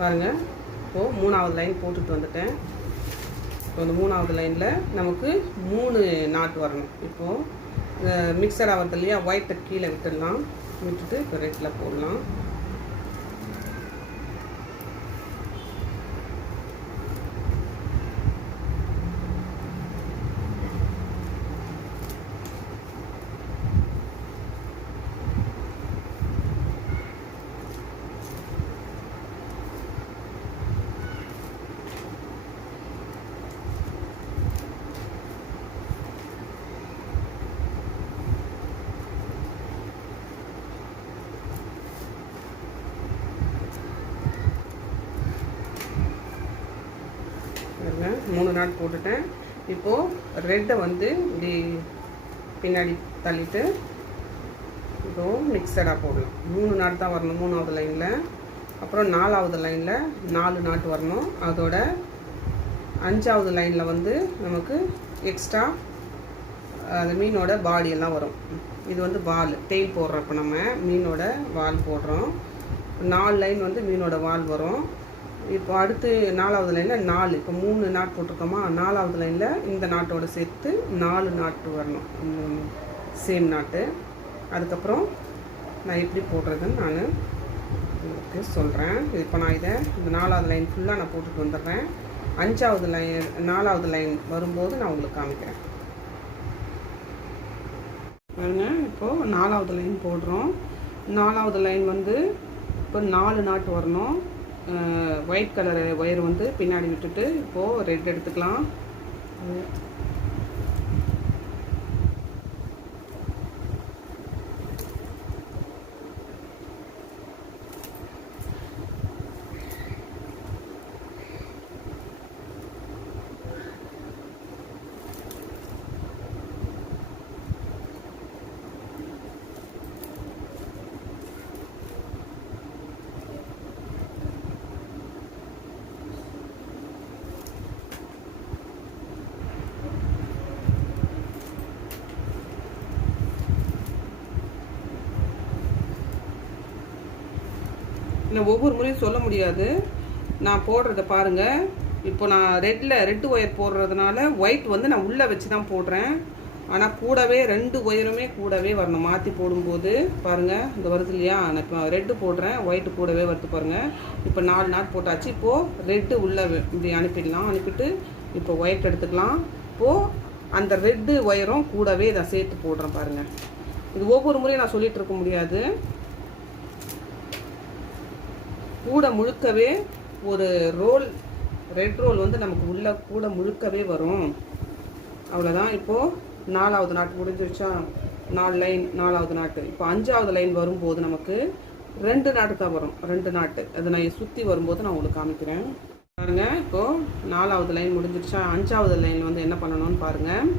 பாருங்கள் இப்போது மூணாவது லைன் போட்டுட்டு வந்துட்டேன். இப்போ இந்த மூணாவது லைனில் நமக்கு மூணு நாட்டு வரணும். இப்போது மிக்சர் ஆகிறது இல்லையா? ஒயிட்டை கீழே விட்டுடலாம். விட்டுட்டு இப்போ ரெட்டில் போடலாம் பாருங்க நாட் போட்டுட்டேன். இப்போது ரெட்டை வந்து இப்படி பின்னாடி தள்ளிட்டு இப்போ மிக்சடாக போடலாம். மூணு நாட் தான் வரணும் மூணாவது லைனில் அப்புறம் நாலாவது லைனில் நாலு நாட்டு வரணும். அதோட அஞ்சாவது லைனில் வந்து நமக்கு எக்ஸ்ட்ரா அந்த மீனோட பாடி எல்லாம் வரும். இது வந்து வால் டெயில் போடுறப்ப நம்ம மீனோட வால் போடுறோம். நாலு லைன் வந்து மீனோட வால் வரும். இப்போ அடுத்து நாலாவது லைனில் நாலு. இப்போ மூணு நாட் போட்டிருக்கோமா? நாலாவது லைனில் இந்த நாட்டோட சேர்த்து நாலு நாட்டு வரணும். சேம் நாட்டு. அதுக்கப்புறம் நான் எப்படி போடுறதுன்னு நான் உங்களுக்கு சொல்கிறேன் இப்போ நான் இதை இந்த நாலாவது லைன் ஃபுல்லாக நான் போட்டுட்டு வந்துடுறேன். அஞ்சாவது லைன் நாலாவது லைன் வரும்போது நான் உங்களுக்கு காமிக்கிறேன். பாருங்க இப்போது நாலாவது லைன் போடுறோம். நாலாவது லைன் வந்து இப்போ நாலு நாட்டு வரணும். ஒயிட் கலர் ஒயர் வந்து பின்னாடி விட்டுட்டு இப்போது ரெட் எடுத்துக்கலாம். நான் ஒவ்வொரு முறையும் சொல்ல முடியாது. நான் போடுறத பாருங்கள் இப்போ நான் ரெட்டில் ரெட்டு ஒயர் போடுறதுனால ஒயிட் வந்து நான் உள்ளே வச்சு தான் போடுறேன். ஆனால் கூடவே ரெண்டு ஒயருமே கூடவே வரணும். மாற்றி போடும்போது பாருங்கள் இந்த வருது இல்லையா? நான் இப்போ ரெட்டு போடுறேன். ஒயிட்டு கூடவே வருது பாருங்கள் இப்போ நாலு நாட் போட்டாச்சு. இப்போது ரெட்டு உள்ளே இப்படி அனுப்பிடலாம். அனுப்பிட்டு இப்போ ஒயிட் எடுத்துக்கலாம். இப்போது அந்த ரெட்டு ஒயரும் கூடவே இதை சேர்த்து போடுறேன் பாருங்கள் இது ஒவ்வொரு முறையும் நான் சொல்லிகிட்டு இருக்க முடியாது. கூட முழுக்கவே ஒரு ரோல் ரெட் ரோல் வந்து நமக்கு உள்ள கூட முழுக்கவே வரும். அவ்வளோதான் இப்போது நாலாவது நாட்டு முடிஞ்சிருச்சா? நாலு லைன் நாலாவது நாட்டு. இப்போ அஞ்சாவது லைன் வரும்போது நமக்கு ரெண்டு நாட்டு தான் வரும். ரெண்டு நாட்டு. அதை நான் சுற்றி வரும்போது நான் உங்களுக்கு காமிக்கிறேன். பாருங்கள் இப்போது நாலாவது லைன் முடிஞ்சிருச்சா? அஞ்சாவது லைன் வந்து என்ன பண்ணணும்னு பாருங்கள்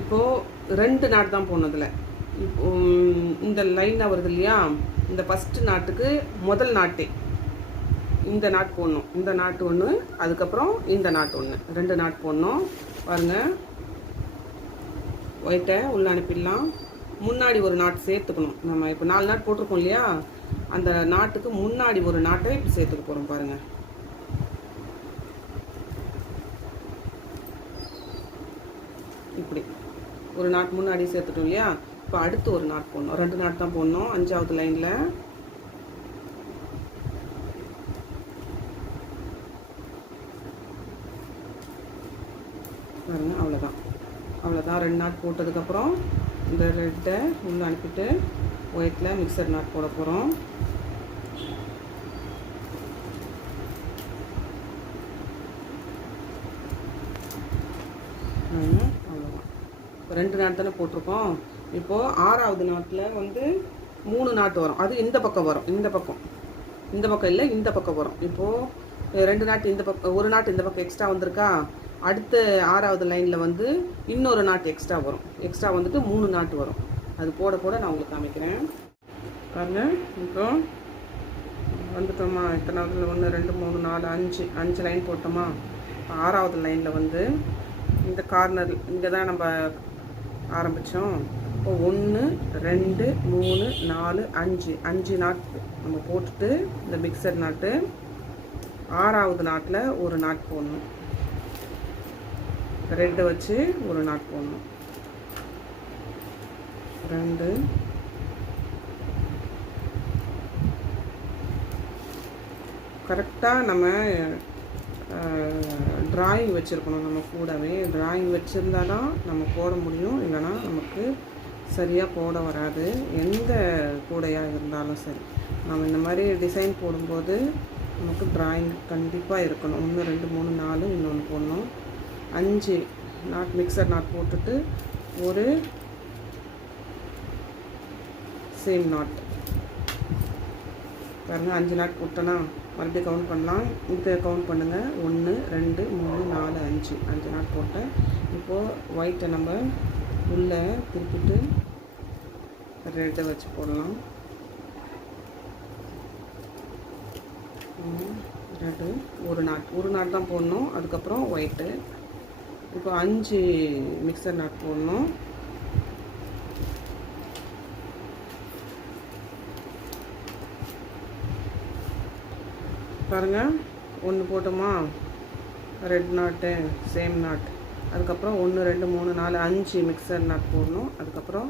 இப்போது ரெண்டு நாட்டு தான் போனதில். இந்த லைனாக வருது இல்லையா? இந்த ஃபஸ்ட்டு நாட்டுக்கு முதல் நாட்டே. இந்த நாட் போடணும். இந்த நாட்டு ஒன்று அதுக்கப்புறம் இந்த நாட்டு ஒன்று ரெண்டு நாட் போடணும். பாருங்கள் ஒயிட்டை உள்ளே அனுப்பிடலாம். முன்னாடி ஒரு நாட்டு சேர்த்துக்கணும். நம்ம இப்போ நாலு நாட் போட்டிருக்கோம் இல்லையா? அந்த நாட்டுக்கு முன்னாடி ஒரு நாட்டை இப்படி சேர்த்துக்க போகிறோம் பாருங்கள் இப்படி. ஒரு நாட் முன்னாடி சேர்த்துட்டோம் இல்லையா? இப்போ அடுத்து ஒரு நாட் போடணும். ரெண்டு நாட் தான் போடணும். அஞ்சாவது லைனில். பாருங்க அவ்வளோதான் அவ்வளோதான் ரெண்டு நாட் போட்டதுக்கப்புறம் இந்த ரெட்டை உள்ளே அனுப்பிட்டு ஒயிட்டில் மிக்சர் நாட் போட போகிறோம் அவ்வளோதான் இப்போ ரெண்டு நாட் தானே போட்டிருக்கோம். இப்போது ஆறாவது நாட்டில் வந்து மூணு நாட்டு வரும். அது இந்த பக்கம் வரும். இந்த பக்கம். இந்த பக்கம் இல்லை இந்த பக்கம் வரும். இப்போது ரெண்டு நாட்டு இந்த பக்கம் ஒரு நாட்டு இந்த பக்கம் எக்ஸ்ட்ரா வந்திருக்கா? அடுத்த ஆறாவது லைனில் வந்து இன்னொரு நாட்டு எக்ஸ்ட்ரா வரும். எக்ஸ்ட்ரா வந்துட்டு மூணு நாட்டு வரும். அது போட போட நான் உங்களுக்கு காமிக்கிறேன். பாருங்க. இப்போ வந்துட்டோமா? இத்தனாவதுல ஒன்று ரெண்டு மூணு நாலு அஞ்சு அஞ்சு லைன் போட்டோமா? ஆறாவது லைனில் வந்து இந்த கார்னர் இங்கே தான் நம்ம ஆரம்பித்தோம் இப்போ ஒன்று ரெண்டு மூணு நாலு அஞ்சு. அஞ்சு நாட் நம்ம போட்டுட்டு இந்த மிக்சர் நாட்டு ஆறாவது நாட்டில் ஒரு நாட் போடணும். ரெட்டை வச்சு ஒரு நாட் போடணும். ரெண்டு. கரெக்டாக நம்ம ட்ராயிங் வச்சுருக்கணும் நம்ம கூடவே. ட்ராயிங் வச்சுருந்தா தான் நம்ம போட முடியும். இல்லைன்னா நமக்கு சரியாக போட வராது. எந்த கூடையாக இருந்தாலும் சரி. நம்ம இந்த மாதிரி டிசைன் போடும்போது நமக்கு ட்ராயிங் கண்டிப்பாக இருக்கணும். ஒன்று ரெண்டு மூணு நாலு இன்னொன்று போடணும். அஞ்சு நாட் மிக்சர் நாட் போட்டுட்டு ஒரு சேம் நாட் பாருங்கள் அஞ்சு நாட் போட்டோன்னா மறுபடியும் கவுண்ட் பண்ணலாம். இப்போ கவுண்ட் பண்ணுங்கள் ஒன்று ரெண்டு மூணு நாலு அஞ்சு. அஞ்சு நாட் போட்டேன். இப்போது ஒயிட்டை நம்ம உள்ளே திருப்பிட்டு ரெட்டை வச்சு போடலாம். ரெட்டு ஒரு நாட் ஒரு நாட் தான் போடணும். அதுக்கப்புறம் ஒயிட்டு இப்போ அஞ்சு மிக்சர் நாட் போடணும். பாருங்கள் ஒன்று போட்டோமா? ரெட் நாட்டு சேம் நாட் அதுக்கப்புறம் ஒன்று ரெண்டு மூணு நாலு அஞ்சு மிக்சர் நாட் போடணும். அதுக்கப்புறம்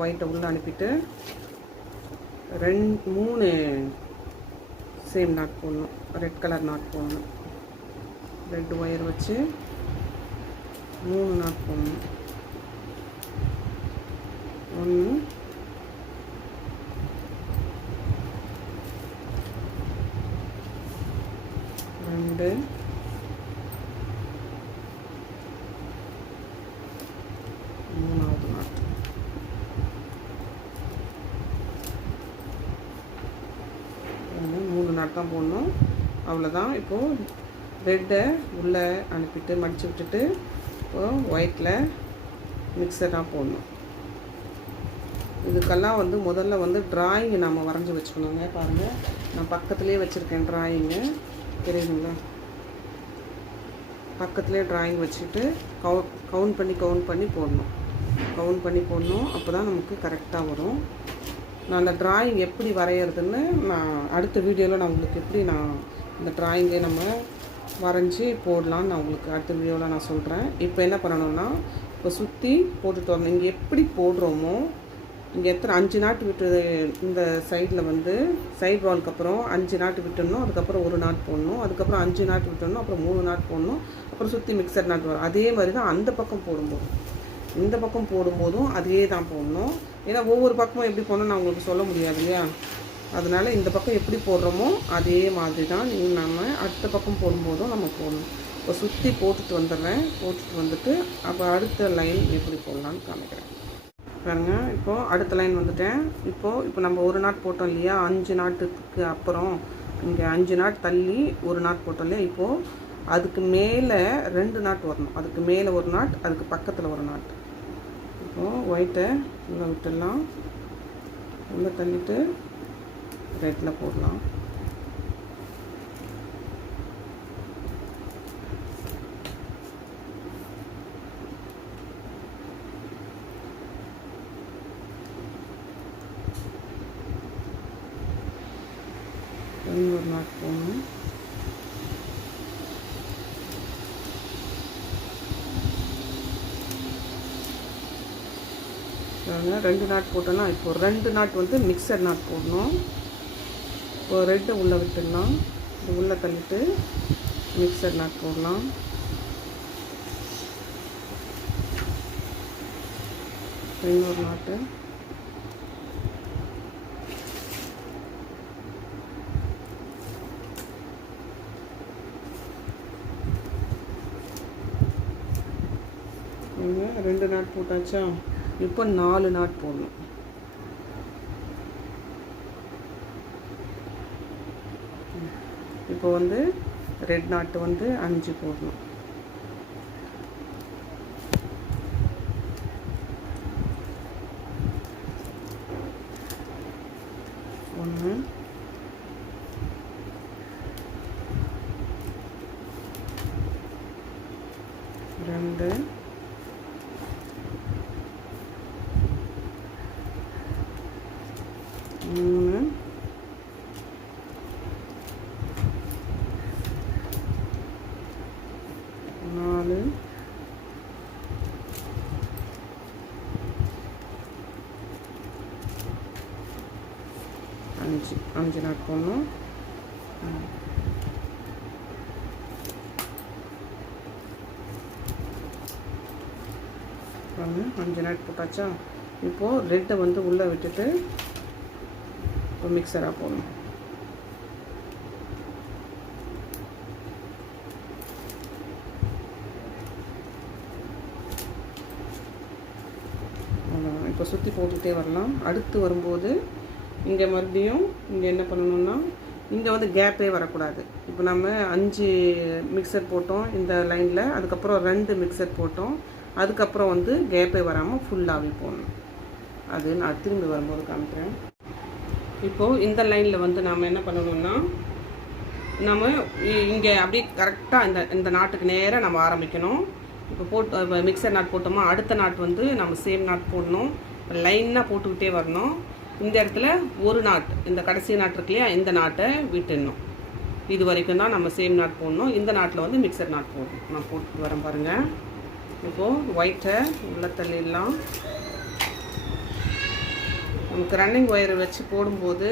ஒயிட்டை உள்ளே அனுப்பிட்டு ரெண்டு மூணு சேம் நாட் போடணும். ரெட் கலர் நாட் போடணும். ரெட் ஒயர் வச்சு மூணு நாட் போடணும். ஒன்று ரெண்டு மூணாவது நாட் மூணு நாட் தான் போடணும் அவ்வளோதான் இப்போது ரெட்டை உள்ளே அனுப்பிட்டு மடித்து விட்டுட்டு இப்போது ஒயிட்டில் மிக்சராக போடணும். இதுக்கெல்லாம் வந்து முதல்ல வந்து ட்ராயிங் நம்ம வரைஞ்சி வச்சுக்கணுங்க. பாருங்கள் நான் பக்கத்துலேயே வச்சுருக்கேன் ட்ராயிங்கு தெரியுதுங்களா? பக்கத்துலேயே ட்ராயிங் வச்சுட்டு கவு கவுண்ட் பண்ணி கவுண்ட் பண்ணி போடணும். கவுண்ட் பண்ணி போடணும். அப்போ தான் நமக்கு கரெக்டாக வரும். நான் அந்த ட்ராயிங் எப்படி வரைகிறதுன்னு நான் அடுத்த வீடியோவில் நான் உங்களுக்கு எப்படி நான் இந்த ட்ராயிங்கை நம்ம வரைஞ்சி போடலான்னு நான் உங்களுக்கு அடுத்த வீடியோவில் நான் சொல்கிறேன் இப்போ என்ன பண்ணணும்னா இப்போ சுற்றி போட்டுட்டு வரணும் இங்கே எப்படி போடுறோமோ இங்கே எத்தனை அஞ்சு நாட்டு விட்டு இந்த சைடில் வந்து சைட் வால்க்கு அப்புறம் அஞ்சு நாட்டு விட்டுடணும் அதுக்கப்புறம் ஒரு நாட் போடணும் அதுக்கப்புறம் அஞ்சு நாட்டு விட்டுடணும் அப்புறம் மூணு நாட் போடணும் அப்புறம் சுற்றி மிக்சர் நாட்டு வரும் அதே மாதிரி தான் அந்த பக்கம் போடும்போது. இந்த பக்கம் போடும்போதும் அதே தான் போடணும். ஏன்னா ஒவ்வொரு பக்கமும் எப்படி போடணும் நான் உங்களுக்கு சொல்ல முடியாது இல்லையா? அதனால் இந்த பக்கம் எப்படி போடுறோமோ அதே மாதிரி தான் நீங்கள் நம்ம அடுத்த பக்கம் போடும்போதும் நம்ம போடணும். இப்போ சுற்றி போட்டுட்டு வந்துடுறேன். போட்டுட்டு வந்துட்டு அப்போ அடுத்த லைன் எப்படி போடலான்னு காமிக்கிறேன். பாருங்க இப்போது அடுத்த லைன் வந்துட்டேன். இப்போது இப்போ நம்ம ஒரு நாட் போட்டோம் இல்லையா? அஞ்சு நாட்டுக்கு அப்புறம் இங்கே அஞ்சு நாட் தள்ளி ஒரு நாட் போட்டோம் இல்லையா? இப்போது அதுக்கு மேலே ரெண்டு நாட் வரணும். அதுக்கு மேலே ஒரு நாட் அதுக்கு பக்கத்தில் ஒரு நாட். இப்போது ஒயிட்டை உள்ளே விட்டுடலாம். உள்ளே தள்ளிட்டு ரெட்டில் போடலாம் இன்னொரு நாட் போகணும் ரெண்டு நாட் போட்டோன்னா இப்போ ரெண்டு நாட் வந்து மிக்சர் நாட் போடணும். இப்போ ரெட்டை உள்ளே விட்டுடலாம். இது உள்ளே தள்ளிட்டு மிக்சர் நாட் போடலாம். இன்னொரு நாட்டு. ரெண்டு நாட் போட்டாச்சா? இப்போ நாலு நாட் போடணும். இப்போ வந்து ரெட் நாட்டு வந்து அஞ்சு போடணும். ஒன்று ரெண்டு மூணு நாலு அஞ்சு அஞ்சு நாட் போடணும் அஞ்சு நாட் போட்டாச்சா? இப்போது ரெட்டை வந்து உள்ளே விட்டுட்டு இப்போ மிக்சராக போடணும். இப்போ சுற்றி போட்டுக்கிட்டே வரலாம். அடுத்து வரும்போது இங்கே மறுபடியும் இங்கே என்ன பண்ணணும்னா இங்கே வந்து கேப்பே வரக்கூடாது. இப்போ நம்ம அஞ்சு மிக்சர் போட்டோம் இந்த லைனில் அதுக்கப்புறம் ரெண்டு மிக்சர் போட்டோம். அதுக்கப்புறம் வந்து கேப்பே வராமல் ஃபுல்லாகவே போடணும். அது நான் திரும்பி வரும்போது காமிக்கிறேன். இப்போது இந்த லைனில் வந்து நாம் என்ன பண்ணணும்னா நம்ம இங்கே அப்படியே கரெக்டாக இந்த இந்த நாட்டுக்கு நேராக நம்ம ஆரம்பிக்கணும். இப்போ போட்டு இப்போ மிக்சர் நாட் போட்டோமா அடுத்த நாட் வந்து நம்ம சேம் நாட் போடணும். லைனாக போட்டுக்கிட்டே வரணும். இந்த இடத்துல ஒரு நாட் இந்த கடைசி நாட் இருக்கு இல்லையா இந்த நாட்டை விட்டுடணும். இது வரைக்கும் தான் நம்ம சேம் நாட் போடணும். இந்த நாட்டில் வந்து மிக்சர் நாட் போடணும். நான் போட்டு வரேன் பாருங்கள் இப்போது ஒயிட்டை உள்ள தள்ளிடலாம். நமக்கு ரன்னிங் ஒயர் வச்சு போடும்போது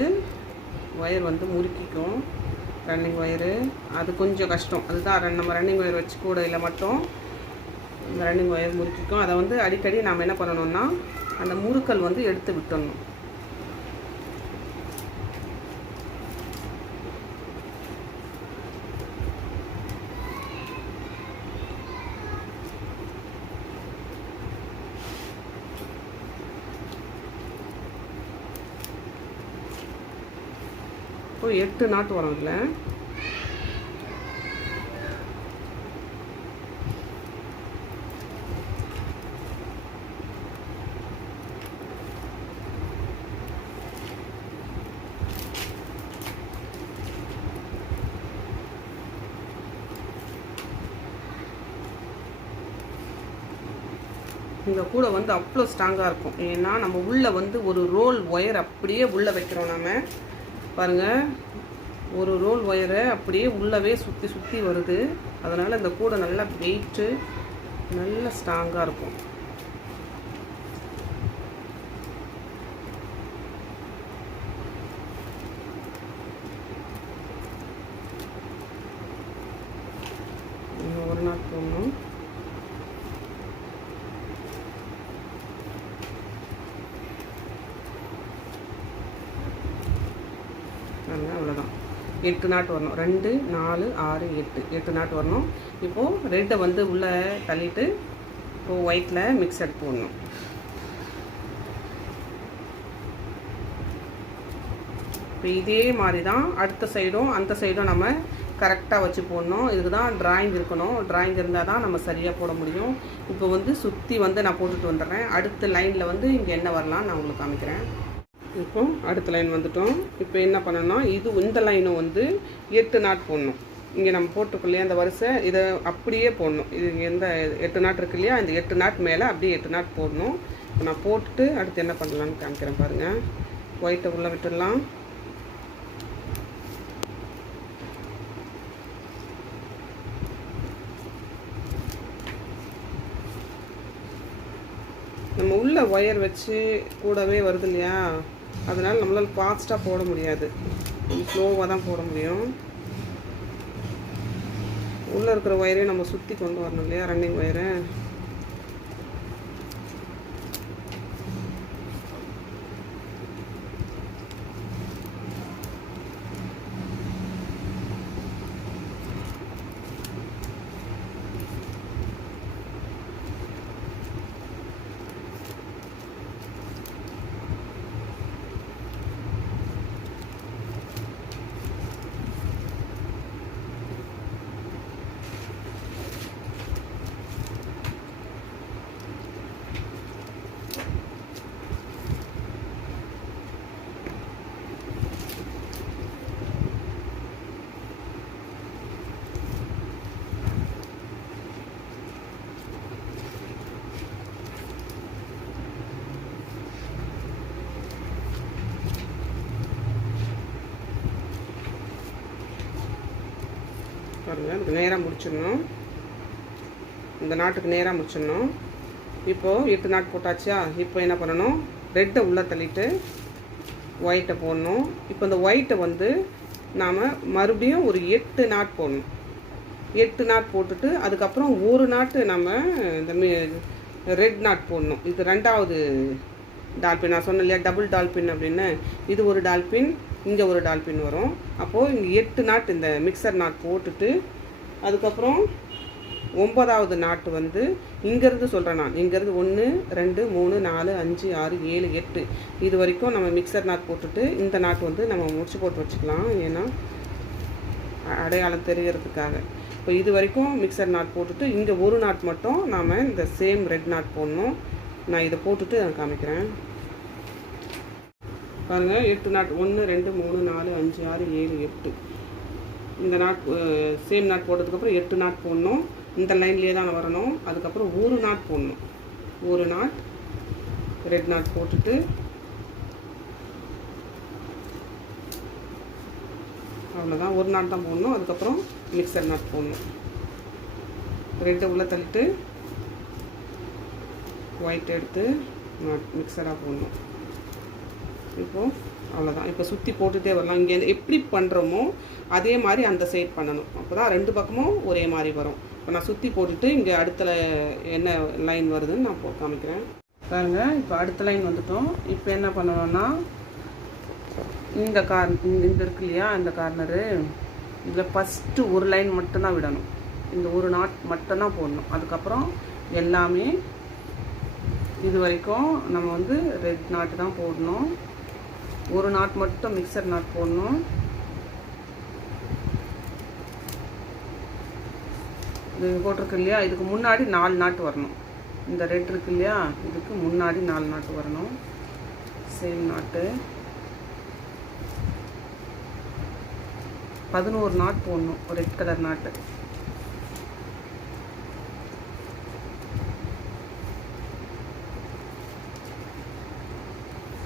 ஒயர் வந்து முறுக்கிக்கும். ரன்னிங் ஒயரு அது கொஞ்சம் கஷ்டம். அதுதான் நம்ம ரன்னிங் ஒயர் வச்சு கூட இல்லை மட்டும் இந்த ரன்னிங் ஒயர் முறுக்கிக்கும். அதை வந்து அடிக்கடி நாம் என்ன பண்ணணும்னா அந்த முறுக்கல் வந்து எடுத்து விட்டுடணும். இப்போ எட்டு நாட்டு வரும் இதில் இந்த கூடை வந்து அவ்வளோ ஸ்ட்ராங்காக இருக்கும். ஏன்னா நம்ம உள்ளே வந்து ஒரு ரோல் ஒயர் அப்படியே உள்ளே வைக்கிறோம் நம்ம பாருங்கள் ஒரு ரோல் ஒயரை அப்படியே உள்ளவே சுற்றி சுற்றி வருது. அதனால் இந்த கூடை நல்லா வெயிட்டு நல்ல ஸ்ட்ராங்காக இருக்கும். ஒரு நாள் போகணும் பாருங்க அவ்வளோதான் எட்டு நாட்டு வரணும். ரெண்டு நாலு ஆறு எட்டு. எட்டு நாட்டு வரணும். இப்போது ரெட்டை வந்து உள்ளே தள்ளிட்டு இப்போது ஒயிட்டில் மிக்சட் போடணும். இப்போ இதே மாதிரி தான் அடுத்த சைடும் அந்த சைடும் நம்ம கரெக்டாக வச்சு போடணும். இதுக்கு தான் ட்ராயிங் இருக்கணும். ட்ராயிங் இருந்தால் தான் நம்ம சரியாக போட முடியும். இப்போ வந்து சுற்றி வந்து நான் போட்டுட்டு வந்துடுறேன். அடுத்த லைனில் வந்து இங்கே என்ன வரலாம் நான் உங்களுக்கு காமிக்கிறேன். இப்போ அடுத்த லைன் வந்துட்டோம். இப்போ என்ன பண்ணணும்னா இது இந்த லைனும் வந்து எட்டு நாட் போடணும். இங்கே நம்ம போட்டிருக்கோம் இல்லையா அந்த வரிசை? இதை அப்படியே போடணும். இது இங்கே எந்த எட்டு நாட் இருக்கு இல்லையா இந்த எட்டு நாட் மேலே அப்படியே எட்டு நாட் போடணும். இப்போ நான் போட்டுட்டு அடுத்து என்ன பண்ணலான்னு காமிக்கிறேன் பாருங்கள் ஒயிட்டை உள்ளே விட்டுடலாம். நம்ம உள்ள ஒயர் வச்சு கூடவே வருது இல்லையா? அதனால் நம்மளால் ஃபாஸ்ட்டாக போட முடியாது. ஸ்லோவாக தான் போட முடியும். உள்ளே இருக்கிற ஒயரையும் நம்ம சுற்றி கொண்டு வரணும் இல்லையா? ரன்னிங் ஒயரை பாருங்கள் இதுக்கு நேராக முடிச்சிடணும். இந்த நாட்டுக்கு நேராக முடிச்சிடணும். இப்போது எட்டு நாட் போட்டாச்சா? இப்போ என்ன பண்ணணும்? ரெட்டை உள்ளே தள்ளிட்டு ஒயிட்டை போடணும். இப்போ இந்த ஒயிட்டை வந்து நாம் மறுபடியும் ஒரு எட்டு நாட் போடணும். எட்டு நாட் போட்டுட்டு அதுக்கப்புறம் ஒரு நாட்டு நம்ம இந்த ரெட் நாட் போடணும். இது ரெண்டாவது டால்பின். நான் சொன்னேன் இல்லையா? டபுள் டால்பின் அப்படின்னு. இது ஒரு டால்பின். இங்கே ஒரு டால்பின் வரும். அப்போது இங்கே எட்டு நாட் இந்த மிக்சர் நாட் போட்டுட்டு அதுக்கப்புறம் ஒன்பதாவது நாட்டு வந்து இங்கேருந்து சொல்கிறேன் நான். இங்கேருந்து ஒன்று ரெண்டு மூணு நாலு அஞ்சு ஆறு ஏழு எட்டு. இது வரைக்கும் நம்ம மிக்சர் நாட் போட்டுட்டு இந்த நாட்டு வந்து நம்ம முடிச்சு போட்டு வச்சுக்கலாம். ஏன்னா அடையாளம் தெரிகிறதுக்காக இப்போ இது வரைக்கும் மிக்சர் நாட் போட்டுட்டு இங்கே ஒரு நாட் மட்டும் நாம் இந்த சேம் ரெட் நாட் போடணும். நான் இதை போட்டுட்டு நான் காமிக்கிறேன். பாருங்கள் எட்டு நாட் ஒன்று ரெண்டு மூணு நாலு அஞ்சு ஆறு ஏழு எட்டு. இந்த நாட் சேம் நாட் போட்டதுக்கப்புறம் எட்டு நாட் போடணும். இந்த லைன்லேயே தான் வரணும். அதுக்கப்புறம் ஒரு நாட் போடணும். ஒரு நாட் ரெட் நாட் போட்டுட்டு அவ்வளோதான் ஒரு நாட் தான் போடணும். அதுக்கப்புறம் மிக்சர் நாட் போடணும். ரெட்டை உள்ளே தள்ளிட்டு ஒயிட் எடுத்து நாட் மிக்சராக போடணும். இப்போது அவ்வளோதான் இப்போ சுற்றி போட்டுகிட்டே வரலாம். இங்கே எப்படி பண்ணுறோமோ அதே மாதிரி அந்த சைட் பண்ணணும். அப்போ தான் ரெண்டு பக்கமும் ஒரே மாதிரி வரும். இப்போ நான் சுற்றி போட்டுட்டு இங்கே அடுத்த என்ன லைன் வருதுன்னு நான் போ காமிக்கிறேன். பாருங்க இப்போ அடுத்த லைன் வந்துட்டோம். இப்போ என்ன பண்ணணும்னா இந்த கார் இந்த இருக்கு இல்லையா இந்த கார்னரு இதில் ஃபஸ்ட்டு ஒரு லைன் மட்டும்தான் விடணும். இந்த ஒரு நாட் மட்டும்தான் போடணும். அதுக்கப்புறம் எல்லாமே இது வரைக்கும் நம்ம வந்து ரெட் நாட்டு தான் போடணும். ஒரு நாட் மட்டும் மிக்சர் நாட் போடணும். இது போட்டிருக்கு இல்லையா? இதுக்கு முன்னாடி நாலு நாட்டு வரணும். இந்த ரெட் இருக்கு இல்லையா? இதுக்கு முன்னாடி நாலு நாட்டு வரணும். சேம் நாட்டு. பதினோரு நாட் போடணும். ரெட் கலர் நாட்டு.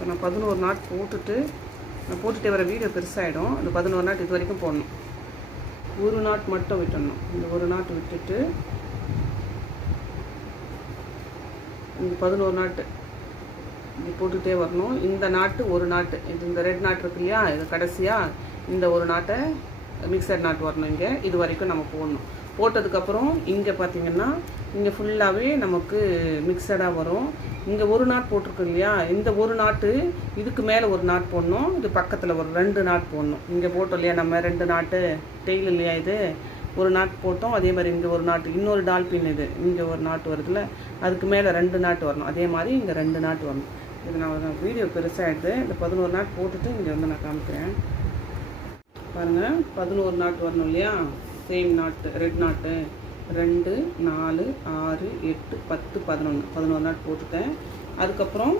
இப்போ நான் பதினோரு நாட் போட்டுட்டு நான் போட்டுகிட்டே வர வீடியோ பெருசாகிடும் அந்த பதினோரு நாட் இது வரைக்கும் போடணும். ஒரு நாட் மட்டும் விட்டுடணும். இந்த ஒரு நாட் விட்டுட்டு இந்த பதினோரு நாட்டு இது போட்டுகிட்டே வரணும். இந்த நாட்டு ஒரு நாட்டு. இது இந்த ரெட் நாட் இருக்கு இல்லையா இது கடைசியாக இந்த ஒரு நாட்டை மிக்சர் நாட் வரணும் இங்கே. இது வரைக்கும் நம்ம போடணும். போட்டதுக்கப்புறம் இங்கே பார்த்தீங்கன்னா இங்கே ஃபுல்லாகவே நமக்கு மிக்சடாக வரும். இங்கே ஒரு நாட் போட்டிருக்கு இல்லையா? இந்த ஒரு நாட்டு இதுக்கு மேலே ஒரு நாட் போடணும். இது பக்கத்தில் ஒரு ரெண்டு நாட் போடணும். இங்கே போட்டோம் இல்லையா? நம்ம ரெண்டு நாட்டு டெய்ல் இல்லையா இது? ஒரு நாட் போட்டோம். அதே மாதிரி இங்கே ஒரு நாட்டு இன்னொரு டால்பின் இது. இங்கே ஒரு நாட்டு வருதுல அதுக்கு மேலே ரெண்டு நாட்டு வரணும். அதே மாதிரி இங்கே ரெண்டு நாட்டு வரணும். இது நான் வீடியோ பெருசாகிடுது இந்த பதினோரு நாட் போட்டுட்டு இங்கே வந்து நான் காமிக்கிறேன். பாருங்கள் பதினோரு நாட்டு வரணும் இல்லையா? சேம் நாட்டு ரெட் நாட்டு. ரெண்டு நாலு ஆறு எட்டு பத்து பதினொன்று பதினொரு நாட் போட்டுட்டேன் அதுக்கப்புறம்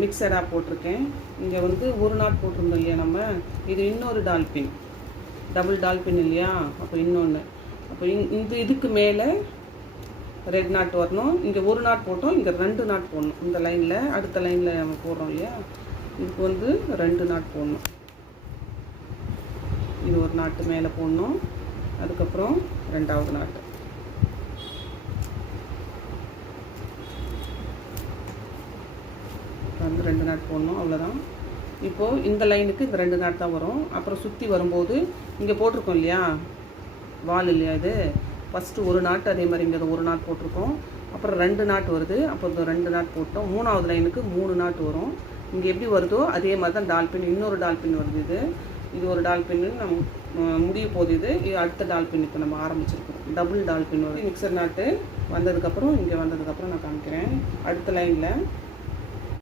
மிக்சடாக போட்டிருக்கேன். இங்கே வந்து ஒரு நாட் போட்டிருந்தோம் இல்லையா நம்ம? இது இன்னொரு டால்பின். டபுள் டால்பின் இல்லையா? அப்போ இன்னொன்று அப்போ இந் இந்த இதுக்கு மேலே ரெட் நாட் வரணும். இங்கே ஒரு நாட் போட்டோம். இங்கே ரெண்டு நாட் போடணும். இந்த லைனில் அடுத்த லைனில் நம்ம போடுறோம் இல்லையா? இதுக்கு வந்து ரெண்டு நாட் போடணும். இது ஒரு நாட்டு மேலே போடணும். அதுக்கப்புறம் ரெண்டாவது நாட்டு வந்து ரெண்டு நாட் போடணும் அவ்வளோதான் இப்போது இந்த லைனுக்கு இந்த ரெண்டு நாட் தான் வரும். அப்புறம் சுற்றி வரும்போது இங்கே போட்டிருக்கோம் இல்லையா? வால் இல்லையா இது? ஃபஸ்ட்டு ஒரு நாட்டு அதே மாதிரி இங்கே ஒரு நாட் போட்டிருக்கோம். அப்புறம் ரெண்டு நாட் வருது. அப்புறம் இந்த ரெண்டு நாட் போட்டோம். மூணாவது லைனுக்கு மூணு நாட் வரும். இங்கே எப்படி வருதோ அதே மாதிரி தான் டால்பின் இன்னொரு டால்பின் வருது இது. இது ஒரு டால்பின்னு நம்ம முடிய போகுது இது. அடுத்த அடுத்த இப்போ நம்ம ஆரம்பிச்சிருக்கோம். டபுள் டால்பின் வரும் மிக்சர் நாட்டு வந்ததுக்கப்புறம் இங்கே வந்ததுக்கப்புறம் நான் காமிக்கிறேன். அடுத்த லைனில்